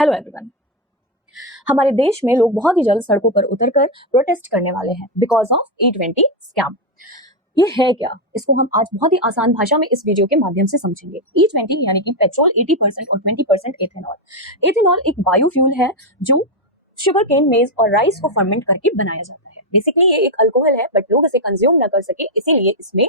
Hello everyone. हमारे देश में लोग बहुत ही जल्द सड़कों पर उतरकर प्रोटेस्ट करने वाले हैं बिकॉज ऑफ E20 स्कैम। ये है क्या? इसको हम आज बहुत ही आसान भाषा में इस वीडियो के माध्यम से समझेंगे। E20 यानी कि पेट्रोल 80% और 20% एथेनॉल। एथेनॉल एक बायोफ्यूल है जो शुगर केन, मेज और राइस को फर्मेंट करके बनाया जाता है। बेसिकली ये एक अल्कोहल है, बट लोग इसे कंज्यूम न कर सके इसीलिए इसमें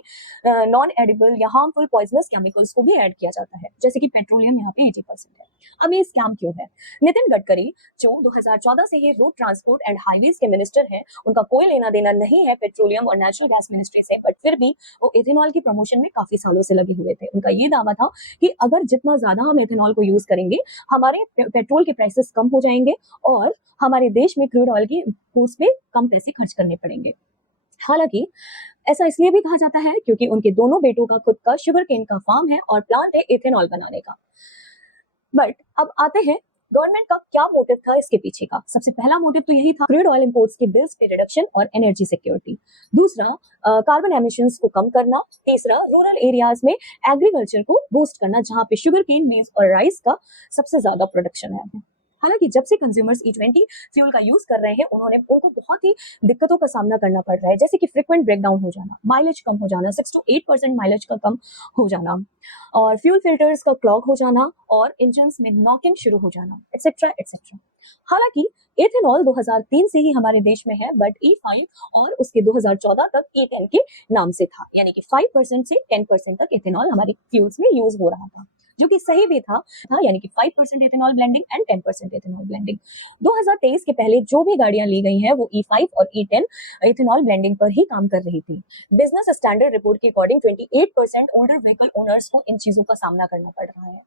नॉन एडिबल या हार्मफुल पॉइजनस केमिकल्स को भी ऐड किया जाता है, जैसे कि पेट्रोलियम यहाँ पे 80% है। अब ये स्कैम क्यों है? नितिन गडकरी जो 2014 से ही रोड ट्रांसपोर्ट एंड हाईवेज के मिनिस्टर हैं, उनका कोई लेना देना नहीं है पेट्रोलियम और नेचुरल गैस मिनिस्ट्री से, बट फिर भी वो एथेनॉल की प्रमोशन में काफी सालों से लगे हुए थे। उनका ये दावा था कि अगर जितना ज्यादा हम एथेनॉल को यूज करेंगे, हमारे पेट्रोल के प्राइसेस कम हो जाएंगे और हमारे देश में क्रूड ऑयल की इंपोर्ट्स पे कम पैसे खर्च करने पड़ेंगे। हालांकि ऐसा इसलिए भी कहा जाता है क्योंकि उनके दोनों बेटों का खुद का शुगर केन का फार्म है और प्लांट है एथेनॉल बनाने का। बट अब आते हैं गवर्नमेंट का क्या मोटिव था इसके पीछे का। सबसे पहला मोटिव तो यही था क्रूड ऑयल इंपोर्ट्स के बिल्स पे रिडक्शन और एनर्जी सिक्योरिटी। दूसरा कार्बन एमिशंस को कम करना। तीसरा रूरल एरियाज में एग्रीकल्चर को बूस्ट करना जहां पे शुगर केन, मेज और राइस का सबसे ज्यादा प्रोडक्शन है। हालांकि जब से कंज्यूमर्स E20 फ्यूल का यूज कर रहे हैं, उनको बहुत ही दिक्कतों का सामना करना पड़ रहा है, जैसे कि फ्रीक्वेंट ब्रेकडाउन हो जाना, माइलेज कम हो जाना, 6 to 8% माइलेज का कम हो जाना और फ्यूल फिल्टर्स का क्लॉग हो जाना और इंजन्स में नॉकिंग शुरू हो जाना, एक्सेट्रा एक्सेट्रा। हालांकि एथेनॉल 2003 से ही हमारे देश में है, बट E5 और उसके 2014 तक E10 के नाम से था, यानी कि 5% से 10% तक एथेनॉल हमारे फ्यूल्स में यूज हो रहा था, जो कि सही भी था, यानी कि 5% ethanol blending and 10% ethanol blending. 2023 के पहले जो भी गाड़ियां ली गई हैं वो E5 और E10 एथेनॉल ब्लेंडिंग पर ही काम कर रही थी। बिजनेस स्टैंडर्ड रिपोर्ट के अकॉर्डिंग 28% ओल्डर व्हीकल ओनर्स को इन चीजों का सामना करना पड़ रहा है।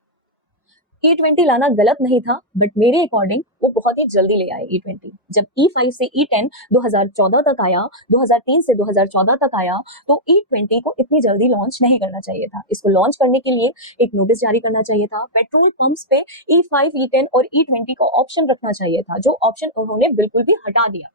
E20 लाना गलत नहीं था, बट मेरे अकॉर्डिंग वो बहुत ही जल्दी ले आए E20। जब E5 से E10 2014 तक आया, 2003 से 2014 तक आया, तो E20 को इतनी जल्दी लॉन्च नहीं करना चाहिए था। इसको लॉन्च करने के लिए एक नोटिस जारी करना चाहिए था, पेट्रोल पंप्स पे E5, E10 और E20 का ऑप्शन रखना चाहिए था, जो ऑप्शन उन्होंने बिल्कुल भी हटा दिया।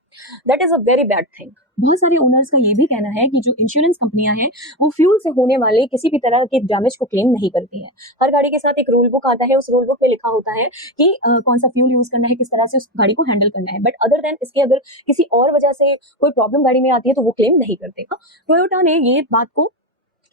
That is a very bad thing. बहुत सारे ओनर्स का ये भी कहना है कि जो इंश्योरेंस कंपनियां हैं वो फ्यूल से होने वाले किसी भी तरह के डैमेज को क्लेम नहीं करती हैं। हर गाड़ी के साथ एक रूल बुक आता है, उस रूल बुक में लिखा होता है कि कौन सा फ्यूल यूज करना है, किस तरह से उस गाड़ी को हैंडल करना है, बट अदर देन इसके अगर किसी और वजह से कोई प्रॉब्लम गाड़ी में आती है तो वो क्लेम नहीं करते। टोयोटा ने ये बात को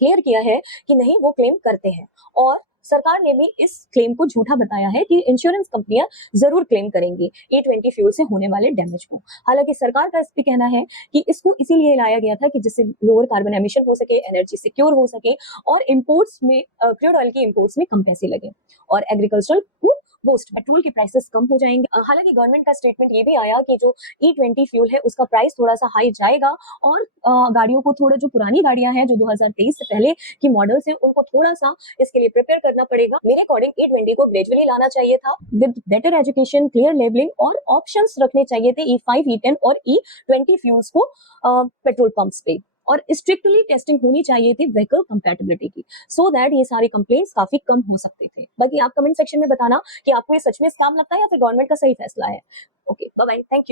क्लियर किया है कि नहीं, वो क्लेम करते हैं और सरकार ने भी इस क्लेम को झूठा बताया है कि इंश्योरेंस कंपनियां जरूर क्लेम करेंगी E20 फ्यूल से होने वाले डैमेज को। हालांकि सरकार का इस पे कहना है कि इसको इसीलिए लाया गया था कि जिससे लोअर कार्बन एमिशन हो सके, एनर्जी सिक्योर हो सके और इंपोर्ट्स में क्रूड ऑयल के इंपोर्ट्स में कम पैसे लगे और एग्रीकल्चरल को बूस्ट, पेट्रोल के प्राइसेस कम हो जाएंगे। हालांकि गवर्नमेंट का स्टेटमेंट ये भी आया कि जो E20 फ्यूल है उसका प्राइस थोड़ा सा हाई जाएगा और गाड़ियों को थोड़ा, जो पुरानी गाड़ियां हैं जो 2023 से पहले की मॉडल्स है, उनको थोड़ा सा इसके लिए प्रिपेयर करना पड़ेगा। मेरे अकॉर्डिंग E20 को ग्रेजुअली लाना चाहिए था with better education, clear labelling और ऑप्शंस रखने चाहिए थे E5, E10 और E20 फ्यूल्स को पेट्रोल पंप्स पे, और स्ट्रिक्टली टेस्टिंग होनी चाहिए थी व्हीकल कंपैटिबिलिटी की, सो दैट ये सारे कंप्लेंट्स काफी कम हो सकते थे। बाकी आप कमेंट सेक्शन में बताना कि आपको ये सच में स्कैम लगता है या फिर गवर्नमेंट का सही फैसला है। Okay, bye bye, thank you.